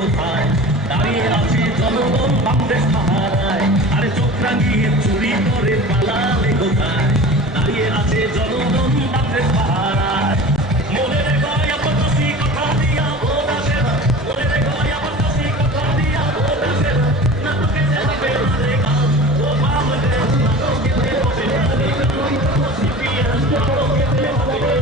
কোথায় দাঁড়িয়ে আছে জনগণ বাংলাদেশ সাহারায় আরে চোখ রাঙিয়ে চুরি করে পালাবে কোথায় দাঁড়িয়ে আছে জনগণ বাংলাদেশ সাহারায় মনে রেখো আমার কাছে কথা দিয়া ভোট আসে না মনে রেখো আমার কাছে কথা দিয়া ভোট আসে না না তোকে যাবে রে গান ও বামলে না তোকে যাবে রে গান সিপিএম না তোকে যাবে রে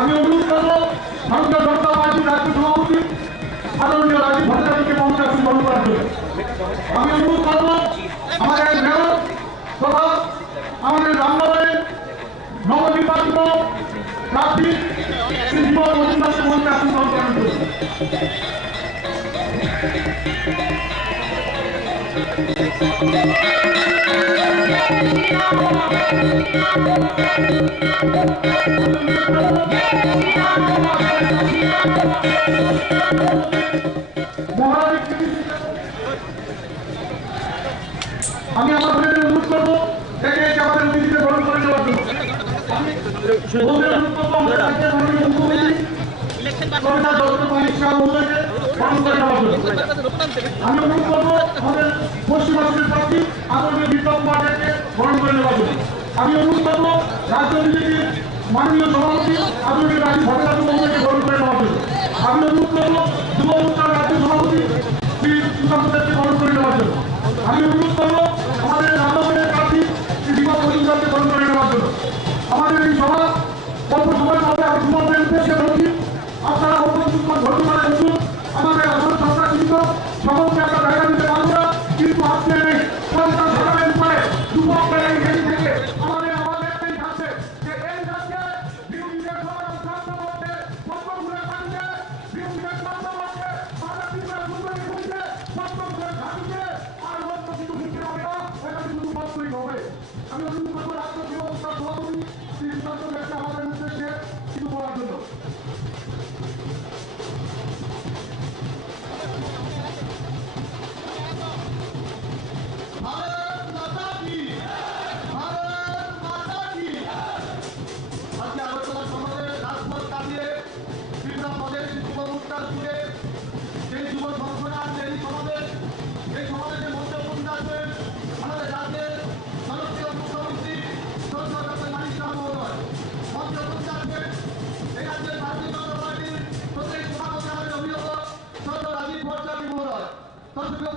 আমি অনুরোধ করব ভারতীয় জনতা পার্টির রাজ্য সভাপতি আদরণীয় রাজীব ভট্টাচার্যকে মঞ্চে আসন গ্রহণ করার জন্য। আমি অনুরোধ করব আমাদের মেয়র তথা আমাদের রামনগরের নবনির্বাচিত প্রার্থী শ্রী বিমল মজুমদারকে মঞ্চে আসন গ্রহণ করার জন্য। আমি আমার বোনদের অনুরোধ করবো থেকে আমাদের অতিথিকে গ্রহণ করে নেওয়ার জন্য। আমি অনুরোধ করবো আমাদের পশ্চিমবঙ্গের প্রার্থী আদরণীয় বিপ্লব কুমারকে গ্রহণ করে নেওয়ার জন্য। আমি অনুরোধ করবো রাজ্য বিজেপির মাননীয় সভাপতি আদরণীয় রাজীব ভট্টাচার্য মহোদয়কে গ্রহণ করে নেওয়ার জন্য। আমি অনুরোধ করবো যুব মোর্চার রাজ্য সভাপতি শ্রী সুশান্ত দেবকে গ্রহণ করে নেওয়ার জন্য। আমি অনুরোধ করবো আমাদের রামনগরের প্রার্থী শ্রী বিমল মজুমদারকে গ্রহণ করে নেওয়ার জন্য। আমাদের এই সভা অল্প সময়ের মধ্যে আমি যুবকদের উদ্দেশ্যে বলছি, আপনারা ঘটনায় বলুন আমাদের আসল সরকার কিন্তু সকলকে একটা জায়গা দিতে পারবো না, কিন্তু আজকে নেই সরকার সরকারের উপরে যুবকদের এই হেঁটে থেকে আমাদের এই থাকছে যে এই রাজ্যে বিরোধীদের সমালোচনা করতে পদ্মফুলের পানিতে বিরোধীদের সমালোচনা করতে বাংলাদেশের সুন্দরী খুঁজতে পদ্মফুলের ঘাটিতে আর মত কিছু মুক্তি হবে না, এটা শুধু পদ্মই হবে। আমি অনুরোধ করবো রাজ্য যুব মোর্চার সভাপতি শ্রী সুশান্ত দেবকে আমাদের উদ্দেশ্যে কিছু বলার জন্য।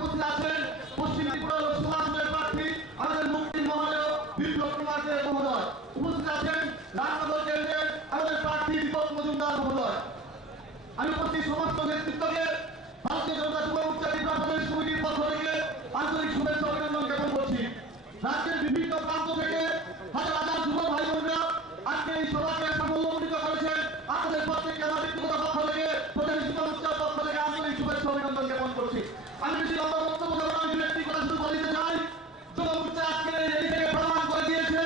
উপস্থিত আছেন পশ্চিম ত্রিপুরা লোকসভা আসনের প্রার্থী আমাদের মুক্তির মহোদয় বিপ্লব কুমার দেব মহোদয়, উপস্থিত আছেন রামনগর কেন্দ্রের আমাদের প্রার্থী দীপক মজুমদার মহোদয়। আমি উপস্থিত সমস্ত নেতৃত্বকে ভারতীয় জনতা যুব মোর্চা ত্রিপুরা প্রদেশ কমিটির পক্ষ থেকে আন্তরিক শুভেচ্ছা অভিনন্দন জ্ঞাপন করছি। রাজ্যের বিভিন্ন প্রান্ত থেকে হাজার হাজার যুব ভাই বোনরা আজকে এই সভাকে সাফল্যমণ্ডিত করেছেন। আপনাদের প্রত্যেককে আমার ব্যক্তিগত পক্ষ থেকে প্রদেশ যুব মোর্চার পক্ষ থেকে আন্তরিক শুভেচ্ছা অভিনন্দন জ্ঞাপন করছি। আমি বেশি লম্বা বক্তব্য দেব না, আমি একটি কথা শুধু বলতে চাই, যুব মোর্চা আজকের এই র্যালি থেকে প্রমাণ করে দিয়েছে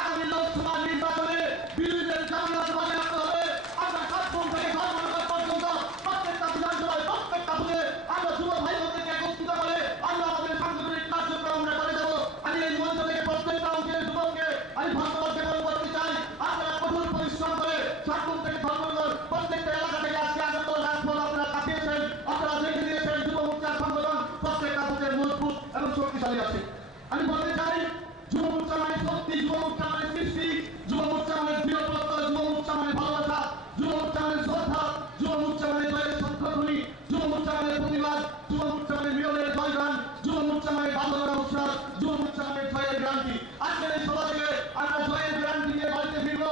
আগামী লোকসভা নির্বাচনে বিরোধীদের জামানত বজায় রাখতে হবে। আমরা কাঠগড় থেকে ধর্মনগর পর্যন্ত প্রত্যেকটা বিধানসভায় প্রত্যেকটা বুথে আমরা যুব ভাই বোনদেরকে একত্রিত করে আমরা আমাদের সাংগঠনিক কার্যক্রম আমরা করে যাব। আমি এই মঞ্চ থেকে প্রত্যেকটা অংশের যুবককে আমি ধন্যবাদ জ্ঞাপন করতে চাই। আপনারা কঠোর পরিশ্রম করে সাতপুর থেকে ধর্মনগর প্রত্যেকটা এলাকা থেকে আজকে আগরতলা রাজপথ আপনারা কাটিয়েছেন, আপনারা দেখে দিয়েছেন যুব মোর্চার সংগঠন প্রত্যেকটা বুথের মজবুত এবং শক্তিশালী আছে। আমি বলতে চাই যুব মোর্চা মানে শক্তি, যুব মোর্চা মানে সৃষ্টি, যুব মোর্চা মানে দৃঢ় প্রত্যয়, যুব মোর্চা মানে ভালোবাসা, যুব মোর্চা মানে শ্রদ্ধা, যুব মোর্চা মানে জয়ের শঙ্খধ্বনি, যুব মোর্চা মানে প্রতিবাদ, যুব মোর্চা মানে মিলনের জয়গান, যুব মোর্চা মানে বাঁধনের অবসর, যুব মোর্চা মানে জয়ের গ্রান্তি। আজকের এই সভা থেকে আমরা জয়ের গ্রান্তি নিয়ে বাড়িতে ফিরব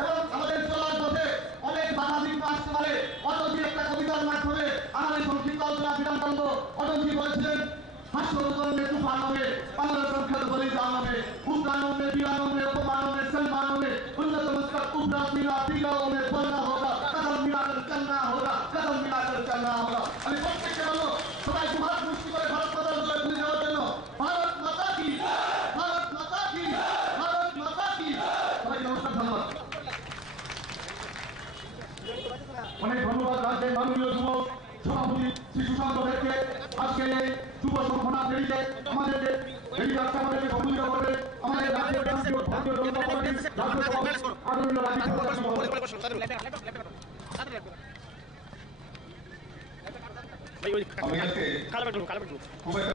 এবং আমাদের চলার পথে অনেক বাধা বিঘ্ন আসতে পারে। অটলজি একটা কবিতার মাধ্যমে আমাদের সংক্ষিপ্ত আলোচনা বিরাম টানবো। অটলজি বলেছিলেন হাস্যরোদন में तूफान में पागल संख्या बलि जान में उद्यानों में वीरानों में उपमानों में सम्मानों में उन्नत मस्तक उभरा पीला पीलाओं में बढ़ना होगा, कदम मिलाकर चलना होगा, कदम मिलाकर चलना होगा। আমি প্রত্যেককে বলবো সবাই দুহাত মুষ্টি করে ভারত মাতার জয় তুলে যাওয়ার জন্য ভারত মাতা কি, ভারত মাতা কি, ভারত মাতা কি। সবাইকে নমস্কার, ধন্যবাদ। অনেক ধন্যবাদ রাজ্যের মাননীয় যুবক সভাপতি শ্রী সুশান্ত দেবকে। আজকে এই যুব সংগঠন র্যালিতে আমাদের এই রাস্তা আমাদেরকে সম্মিলিত করবে আমাদের রাজ্যের ভারতীয় জনতা পার্টির রাজ্য সভাপতি আদরণীয় রাজীব ভট্টাচার্য মহোদয়। আমি আজকে খুব একটা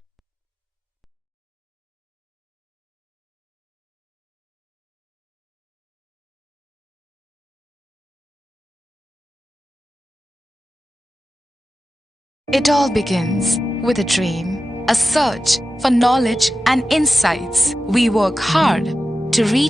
It all begins with a dream, a search for knowledge and insights. We work hard to reach